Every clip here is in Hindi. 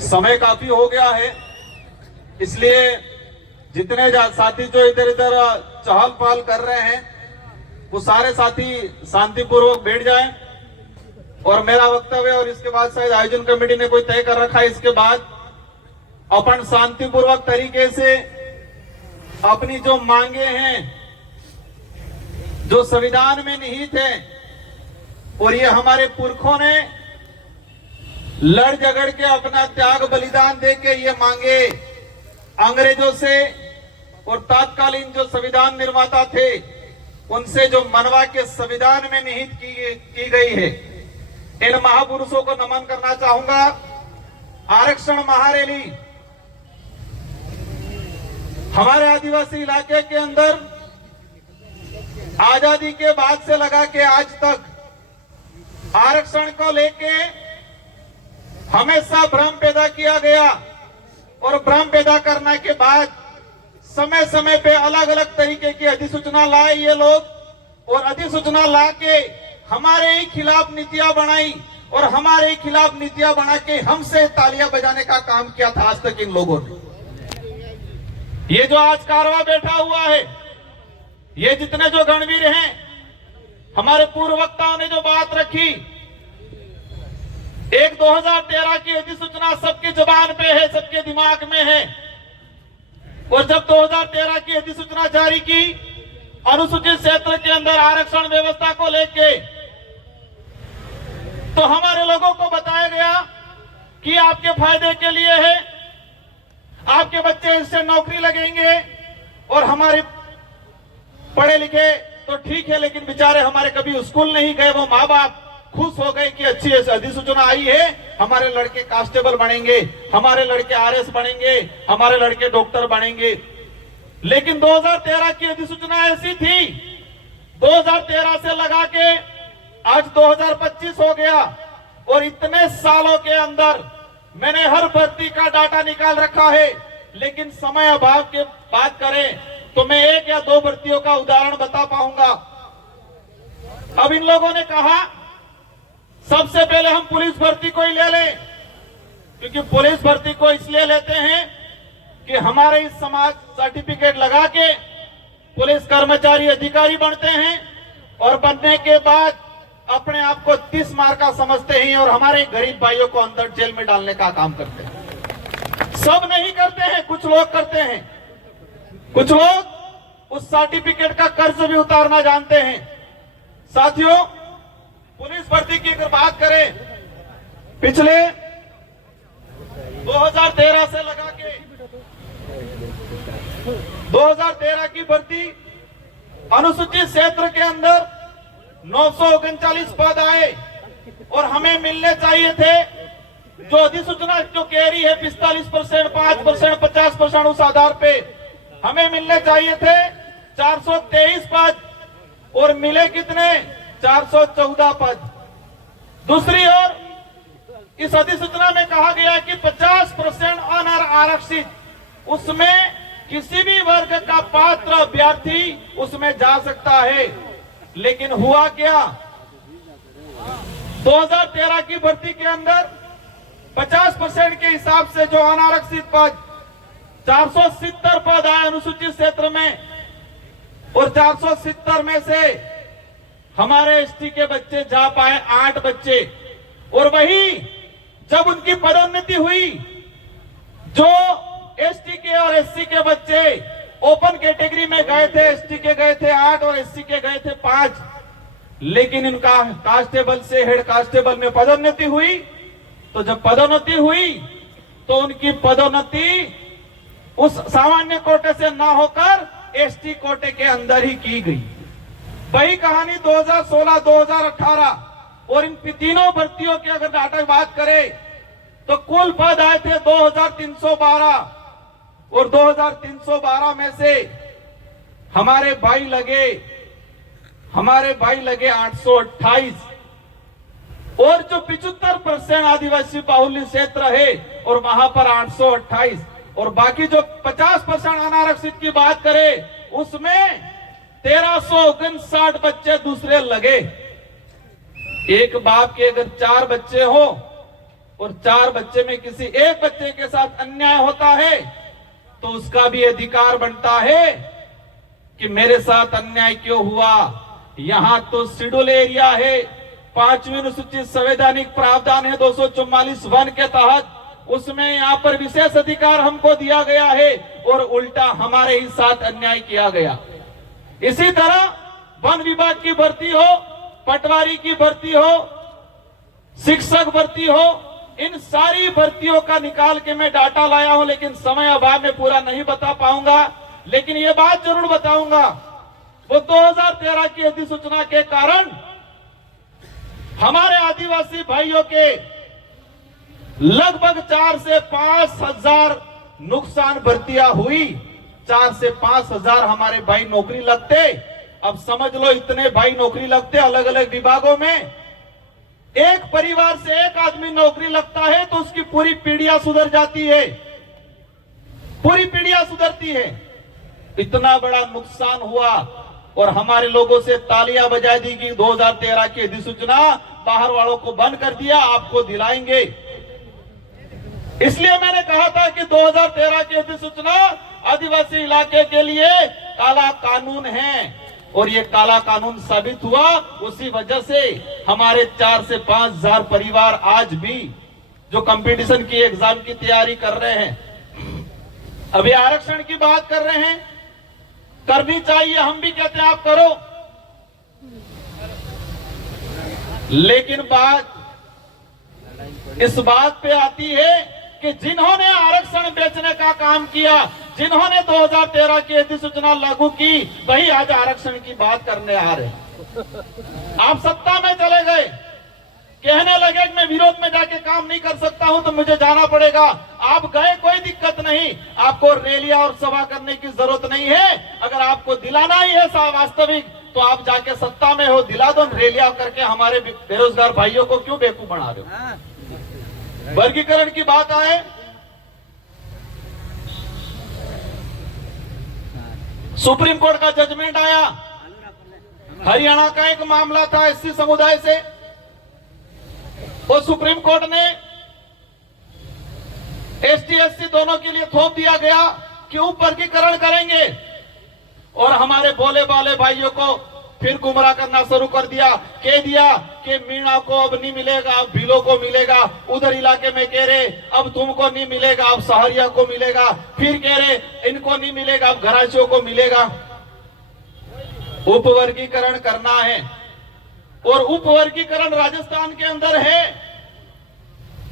समय काफी हो गया है, इसलिए जितने साथी जो इधर इधर चहल पहल कर रहे हैं वो सारे साथी शांतिपूर्वक बैठ जाएं और मेरा वक्तव्य और इसके बाद शायद आयोजन कमेटी ने कोई तय कर रखा है, इसके बाद अपन शांतिपूर्वक तरीके से अपनी जो मांगे हैं जो संविधान में निहित है और ये हमारे पुरखों ने लड़ झगड़ के अपना त्याग बलिदान दे के ये मांगे अंग्रेजों से और तत्कालीन जो संविधान निर्माता थे उनसे जो मनवा के संविधान में निहित की गई है, इन महापुरुषों को नमन करना चाहूंगा। आरक्षण महारैली हमारे आदिवासी इलाके के अंदर आजादी के बाद से लगा के आज तक आरक्षण को लेके हमेशा भ्रम पैदा किया गया और भ्रम पैदा करने के बाद समय समय पे अलग अलग तरीके की अधिसूचना लाए ये लोग और अधिसूचना ला के हमारे ही खिलाफ नीतियां बनाई और हमारे ही खिलाफ नीतियां बना के हमसे तालियां बजाने का काम किया था आज तक इन लोगों ने। ये जो आज कारवा बैठा हुआ है, ये जितने जो गणवीर हैं, हमारे पूर्व वक्ताओं ने जो बात रखी, एक 2013 की अधिसूचना सबकी जुबान पे है, सबके दिमाग में है और जब 2013 की अधिसूचना जारी की अनुसूचित क्षेत्र के अंदर आरक्षण व्यवस्था को लेके, तो हमारे लोगों को बताया गया कि आपके फायदे के लिए है, आपके बच्चे इससे नौकरी लगेंगे और हमारे पढ़े लिखे तो ठीक है लेकिन बेचारे हमारे कभी स्कूल नहीं गए, वो माँ बाप खुश हो गए कि अच्छी अधिसूचना आई है, हमारे लड़के कांस्टेबल बनेंगे, हमारे लड़के आरएस बनेंगे, हमारे लड़के डॉक्टर बनेंगे। लेकिन 2013 की अधिसूचना ऐसी थी, 2013 से लगा के आज 2025 हो गया और इतने सालों के अंदर मैंने हर भर्ती का डाटा निकाल रखा है, लेकिन समय अभाव के बात करें तो मैं एक या दो भर्तियों का उदाहरण बता पाऊंगा। अब इन लोगों ने कहा सबसे पहले हम पुलिस भर्ती को ही ले लें, क्योंकि पुलिस भर्ती को इसलिए लेते हैं कि हमारे इस समाज सर्टिफिकेट लगा के पुलिस कर्मचारी अधिकारी बनते हैं और बनने के बाद अपने आप को 30 मार का समझते हैं और हमारे गरीब भाइयों को अंदर जेल में डालने का काम करते हैं। सब नहीं करते हैं, कुछ लोग करते हैं, कुछ लोग उस सर्टिफिकेट का कर्ज भी उतारना जानते हैं। साथियों, पुलिस भर्ती की अगर बात करें, पिछले 2013 से लगा के 2013 की भर्ती अनुसूचित क्षेत्र के अंदर 939 पद आए और हमें मिलने चाहिए थे, जो अधिसूचना जो कह रही है 45%, 5%, 50% उस आधार पे हमें मिलने चाहिए थे 423 पद और मिले कितने? 414 पद। दूसरी ओर इस अधिसूचना में कहा गया कि 50% अनारक्षित, उसमें किसी भी वर्ग का पात्र अभ्यर्थी उसमें जा सकता है। लेकिन हुआ क्या? 2013 की भर्ती के अंदर 50% के हिसाब से जो अनारक्षित पद 470 पद आए अनुसूचित क्षेत्र में और 470 में से हमारे एसटी के बच्चे जा पाए 8 बच्चे। और वही जब उनकी पदोन्नति हुई, जो एसटी के और एससी के बच्चे ओपन कैटेगरी में गए थे, एसटी के गए थे 8 और एससी के गए थे 5, लेकिन इनका कांस्टेबल से हेड कांस्टेबल में पदोन्नति हुई। तो जब पदोन्नति हुई तो उनकी पदोन्नति उस सामान्य कोटे से ना होकर एसटी कोटे के अंदर ही की गई। वही कहानी 2016, 2018 और इन तीनों भर्तियों की अगर डाटा की बात करें तो कुल पद आए थे 2312 और 2312 में से हमारे भाई लगे 828 और जो 75% आदिवासी बाहुल्य क्षेत्र है और वहां पर 828 और बाकी जो 50% अनारक्षित की बात करें उसमें 1359 बच्चे दूसरे लगे। एक बाप के अगर 4 बच्चे हो और 4 बच्चे में किसी एक बच्चे के साथ अन्याय होता है तो उसका भी अधिकार बनता है कि मेरे साथ अन्याय क्यों हुआ। यहां तो शेड्यूल एरिया है, 5वीं अनुसूचित संवैधानिक प्रावधान है 244(1) के तहत, उसमें यहां पर विशेष अधिकार हमको दिया गया है और उल्टा हमारे ही साथ अन्याय किया गया। इसी तरह वन विभाग की भर्ती हो, पटवारी की भर्ती हो, शिक्षक भर्ती हो, इन सारी भर्तियों का निकाल के मैं डाटा लाया हूं, लेकिन समय अभाव में पूरा नहीं बता पाऊंगा। लेकिन ये बात जरूर बताऊंगा, वो 2013 की अधिसूचना के कारण हमारे आदिवासी भाइयों के लगभग 4 से 5 हजार नुकसान भर्तियां हुई। 4 से 5 हजार हमारे भाई नौकरी लगते। अब समझ लो इतने भाई नौकरी लगते अलग अलग विभागों में। एक परिवार से एक आदमी नौकरी लगता है तो उसकी पूरी पीढ़ियां सुधर जाती है, पूरी पीढ़ियां सुधरती है। इतना बड़ा नुकसान हुआ और हमारे लोगों से तालियां बजा दी कि 2013 की अधिसूचना बाहर वालों को बंद कर दिया, आपको दिलाएंगे। इसलिए मैंने कहा था कि 2013 की अधिसूचना आदिवासी इलाके के लिए काला कानून है और ये काला कानून साबित हुआ। उसी वजह से हमारे 4 से 5 हजार परिवार आज भी जो कंपटीशन की एग्जाम की तैयारी कर रहे हैं, अभी आरक्षण की बात कर रहे हैं, करनी चाहिए, हम भी कहते हैं आप करो, लेकिन बात इस बात पे आती है कि जिन्होंने आरक्षण बेचने का काम किया, जिन्होंने 2013 की अधिसूचना लागू की, वही आज आरक्षण की बात करने आ रहे हैं। आप सत्ता में चले गए, कहने लगे कि मैं विरोध में जाके काम नहीं कर सकता हूं तो मुझे जाना पड़ेगा। आप गए, कोई दिक्कत नहीं, आपको रैलियां और सभा करने की जरूरत नहीं है। अगर आपको दिलाना ही है वास्तविक तो आप जाके सत्ता में हो, दिला दो रैलियां करके। हमारे बेरोजगार भाइयों को क्यों बेवकूफ बना रहे हो। वर्गीकरण की बात आए, सुप्रीम कोर्ट का जजमेंट आया, हरियाणा का एक मामला था एससी समुदाय से, और सुप्रीम कोर्ट ने एसटी एससी दोनों के लिए थोप दिया गया कि उप वर्गीकरण करेंगे, और हमारे भोले भाले भाइयों को फिर गुमराह करना शुरू कर दिया, कह दिया कि मीणा को अब नहीं मिलेगा, अब भीलों को मिलेगा। उधर इलाके में कह रहे अब तुमको नहीं मिलेगा, अब सहरिया को मिलेगा। फिर कह रहे इनको नहीं मिलेगा, अब घराचियों को मिलेगा। उप वर्गीकरण करना है और उप वर्गीकरण राजस्थान के अंदर है।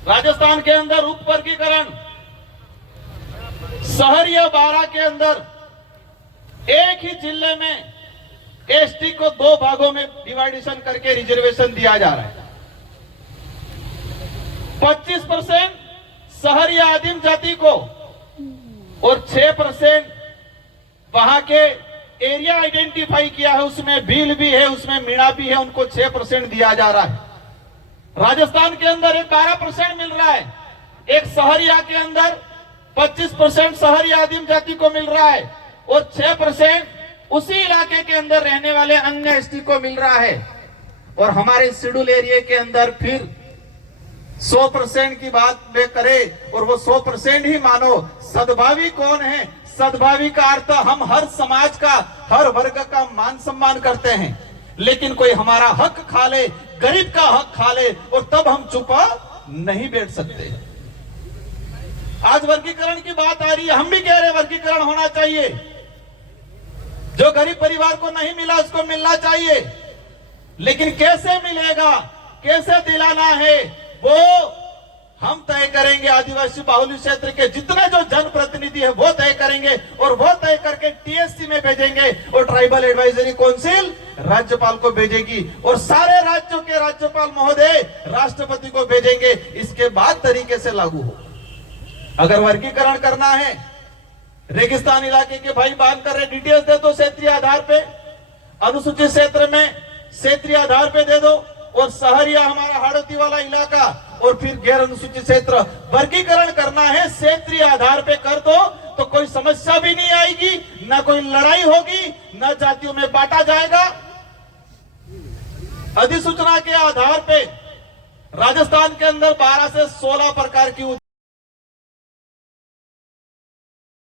राजस्थान के अंदर उप वर्गीकरण सहरिया 12 के अंदर एक ही जिले में एसटी को 2 भागों में डिवाइडेशन करके रिजर्वेशन दिया जा रहा है। 25% सहरिया आदिम जाति को और 6% वहां के एरिया आइडेंटिफाई किया है, उसमें भील भी है, उसमें मीणा भी है, उनको 6% दिया जा रहा है। राजस्थान के अंदर एक 12% मिल रहा है। एक सहरिया के अंदर 25% सहरिया आदिम जाति को मिल रहा है और 6% उसी इलाके के अंदर रहने वाले अन्य एसटी को मिल रहा है। और हमारे शेड्यूल एरिया के अंदर फिर 100% की बात में करें और वो 100% ही मानो। सद्भावी कौन है? सद्भावी का अर्थ हम हर समाज का, हर वर्ग का मान सम्मान करते हैं, लेकिन कोई हमारा हक खा ले, गरीब का हक खा ले और तब हम चुपा नहीं बैठ सकते। आज वर्गीकरण की बात आ रही है, हम भी कह रहे हैं वर्गीकरण होना चाहिए। जो गरीब परिवार को नहीं मिला उसको मिलना चाहिए, लेकिन कैसे मिलेगा, कैसे दिलाना है, वो हम तय करेंगे। आदिवासी बाहुल्य क्षेत्र के जितने जो जनप्रतिनिधि है वो तय करेंगे और वो तय करके टीएससी में भेजेंगे और ट्राइबल एडवाइजरी काउंसिल राज्यपाल को भेजेगी और सारे राज्यों के राज्यपाल महोदय राष्ट्रपति को भेजेंगे। इसके बाद तरीके से लागू हो। अगर वर्गीकरण करना है, रेगिस्तान इलाके के भाई बात कर रहे, डिटेल्स दे दो क्षेत्रीय आधार पे, अनुसूचित क्षेत्र में क्षेत्रीय आधार पे दे दो, और सहरिया हमारा हाड़ोती वाला इलाका और फिर गैर अनुसूचित क्षेत्र वर्गीकरण करना है, क्षेत्रीय आधार पे कर दो तो कोई समस्या भी नहीं आएगी, ना कोई लड़ाई होगी, ना जातियों में बांटा जाएगा। अधिसूचना के आधार पे राजस्थान के अंदर 12 से 16 प्रकार की